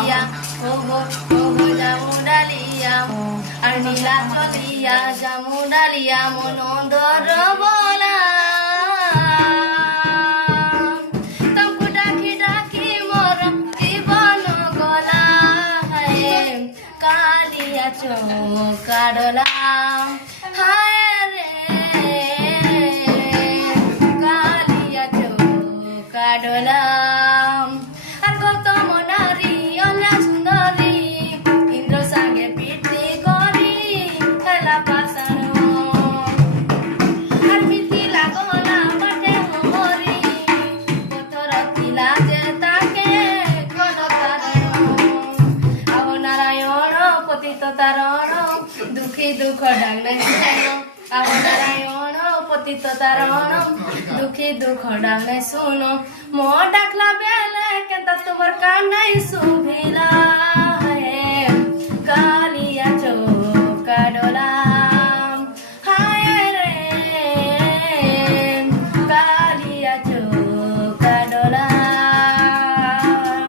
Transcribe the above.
ওগো ওগো জামুডালিয়া আর নীলা চলিয়া জামুডালিয়া মনন্দর বলা তমকু ডাকি ডাকি মোর জীবন গলা কালিয়া চৌকাডলা হায় রে কালিয়া চৌকাডলা আর গৌতম নারী অন্যা সুন্দরী ইন্দ্র সাঙ্গে প্রীতি করি খেলা পাশান আর মিথিলা গলা বাটে মোহরি পথর ଥିଲା যে তাকে কলকারণ আও নারায়ণ পতিত তারণ দুঃখী দুঃখ ডাকলে আও নারায়ণ পতিত তারণ দুঃখী দুঃখ ডাকলে শুনো মো ডাকলা বেলে কেনতা তোমার কান নাই শুভি